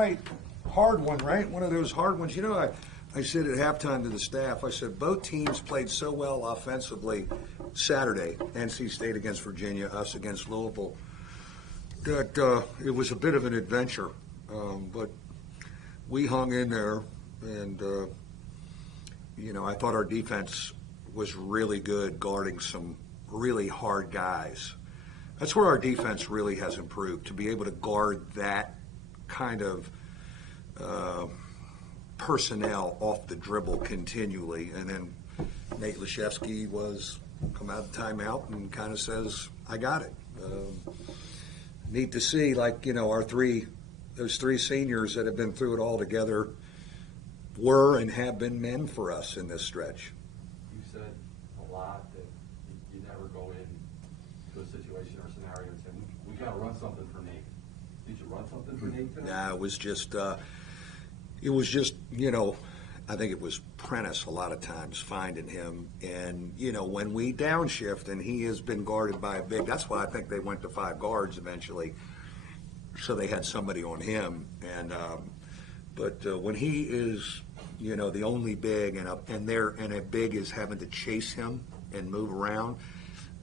right. Hard one, right? One of those hard ones. You know, I said at halftime to the staff, I said, both teams played so well offensively Saturday, NC State against Virginia, us against Louisville, that it was a bit of an adventure. But we hung in there, and, I thought our defense was really good guarding some really hard guys. That's where our defense really has improved, to be able to guard that kind of personnel off the dribble continually. And then Nate Lashevsky come out of timeout and kind of says, I got it. Neat to see, those three seniors that have been through it all together were and have been men for us in this stretch. You said a lot that you never go into a situation or scenario and say, we got to run something for Nate. Did you run something for Nate today? Nah, it was just, I think it was Prentice a lot of times finding him. And, when we downshift and he has been guarded by a big, that's why I think they went to 5 guards eventually. So they had somebody on him. And, but when he is, the only big and a big is having to chase him and move around,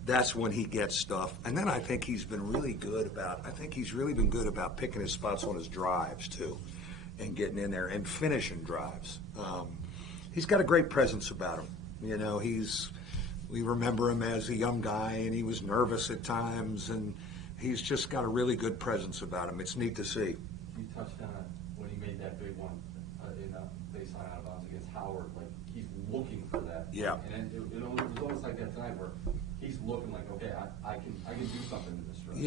that's when he gets stuff. And then I think he's been really good about picking his spots on his drives too, and getting in there and finishing drives. He's got a great presence about him. We remember him as a young guy, and he was nervous at times, and he's just got a really good presence about him. It's neat to see. You touched on it when he made that big one in a baseline out of bounds against Howard. Like, he's looking for that. Yeah. And it was almost like that tonight where he's looking like, okay, I can do something in this stretch.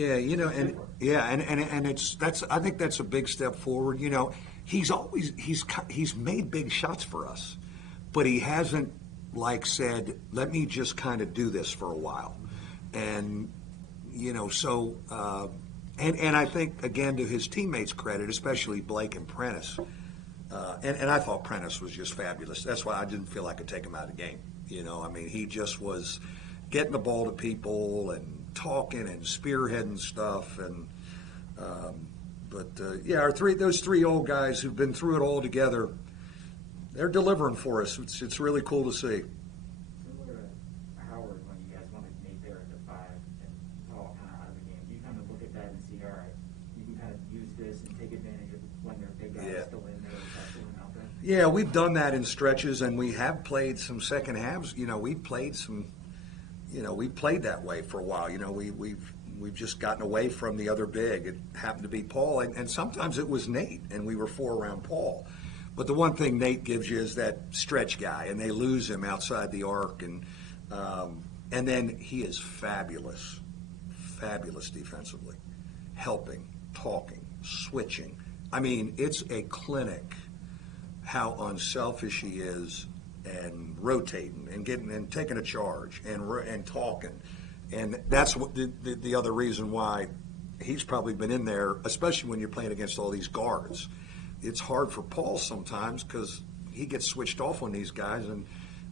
I think that's a big step forward. He's made big shots for us, but he hasn't said, let me just kind of do this for a while. And and I think, again, to his teammates' credit, especially Blake and Prentice, and I thought Prentice was just fabulous. That's why I didn't feel I could take him out of the game. He just was getting the ball to people and talking and spearheading stuff. And those 3 old guys who've been through it all together, they're delivering for us. It's really cool to see. Similar to Howard, when you guys wanted Nate there at the 5 and Paul kind of out of the game, do you kind of look at that and see, all right, you can kind of use this and take advantage of when their big guys still in there, out there? Yeah, we've done that in stretches, and we have played some second halves. We played that way for a while. We've just gotten away from the other big. It happened to be Paul, and sometimes it was Nate, and we were 4 around Paul. But the one thing Nate gives you is that stretch guy, and they lose him outside the arc, and then he is fabulous defensively, helping, talking, switching. I mean, it's a clinic how unselfish he is, and rotating and getting and taking a charge and talking. And that's what the other reason why he's probably been in there, especially when you're playing against all these guards. It's hard for Paul sometimes because he gets switched off on these guys, and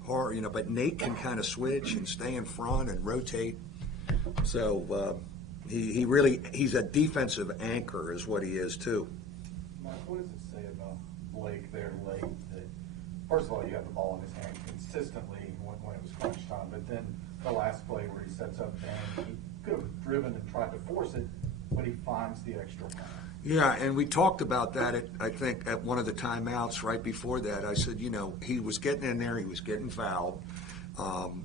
but Nate can kind of switch and stay in front and rotate. So he's a defensive anchor is what he is too. Mike, what does it say about Blake there late? That first of all, you have the ball in his hand consistently when it was crunch time, but then the last play where he sets up and he could have driven and tried to force it, but he finds the extra man. Yeah, and we talked about that, I think, at one of the timeouts right before that. I said, he was getting in there, he was getting fouled.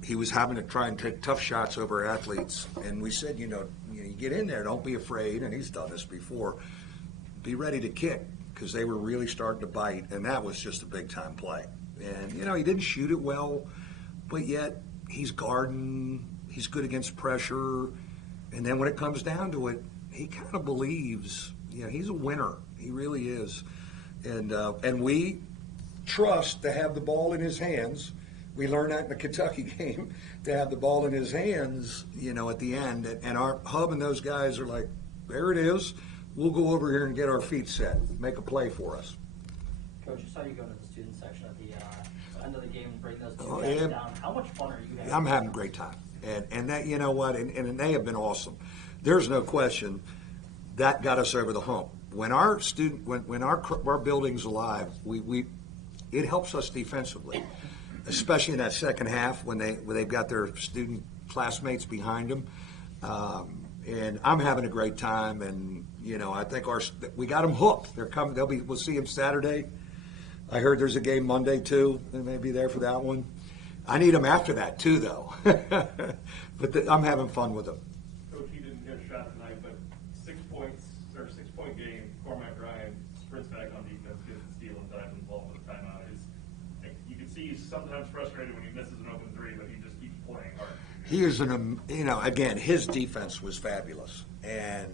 He was having to try and take tough shots over athletes. And we said, you get in there, don't be afraid, and he's done this before. Be ready to kick, because they were really starting to bite, and that was just a big-time play. And, he didn't shoot it well, but yet he's guarding, he's good against pressure, and then when it comes down to it, he kind of believes, he's a winner. He really is. And we trust to have the ball in his hands. We learned that in the Kentucky game, to have the ball in his hands, at the end. And our Hub and those guys are like, there it is. We'll go over here and get our feet set, make a play for us. Coach, I saw you go to the student section at the end of the game and break those two yeah. guys down. How much fun are you having? I'm having a great time. And that, and they have been awesome. There's no question that got us over the hump. when our building's alive, it helps us defensively, especially in that second half when they've got their student classmates behind them. And I'm having a great time, and I think we got them hooked. They're coming. We'll see them Saturday. I heard there's a game Monday too. They may be there for that one. I need them after that too, though. But I'm having fun with them. Coach, he didn't get a shot tonight, but 6 points or 6 point game. Cormac Ryan sprints back on defense, gets the steal and dives involved with the timeout. You can see he's sometimes frustrated when he misses an open three, but he just keeps playing hard. He is again, his defense was fabulous, and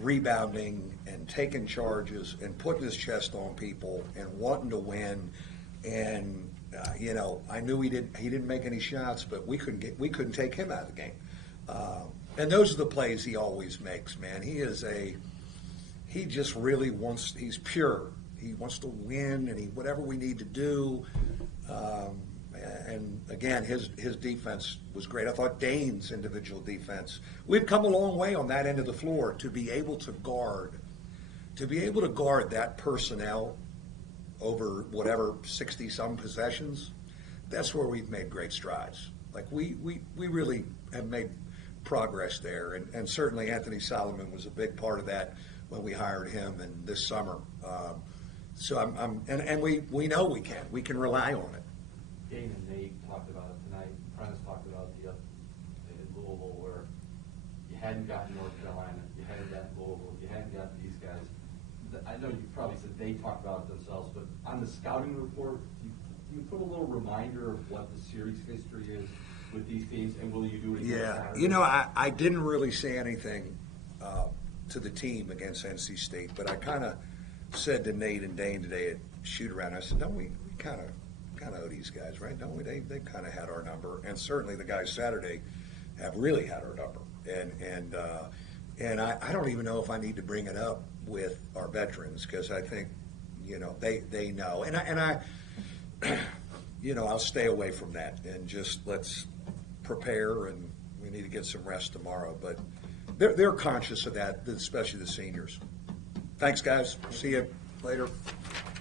rebounding and taking charges and putting his chest on people and wanting to win. And I knew he didn't make any shots, but we couldn't take him out of the game. And those are the plays he always makes, man. He just really he's pure. He wants to win, and whatever we need to do. And again, his defense was great. I thought Dane's individual defense. We've come a long way on that end of the floor to be able to guard that personnel over whatever 60-some possessions. That's where we've made great strides. Like we really have made progress there, and certainly Anthony Solomon was a big part of that when we hired him and this summer. So we know we can rely on it. Dane and Nate talked about it tonight. Prentice talked about in Louisville where you hadn't gotten North Carolina, you hadn't gotten Louisville, you hadn't gotten these guys. I know you probably said they talked about it themselves, but on the scouting report, do you put a little reminder of what the series history is with these teams, and will you do it again Saturday? I didn't really say anything to the team against NC State, but I kind of said to Nate and Dane today at shoot-around, I said, don't we kind of owe these guys, right? Don't we? They kind of had our number, and certainly the guys Saturday have really had our number. And I don't even know if I need to bring it up with our veterans, because I think they know, and I I'll stay away from that and just let's prepare, and we need to get some rest tomorrow. But they're conscious of that, especially the seniors. Thanks, guys. See you later.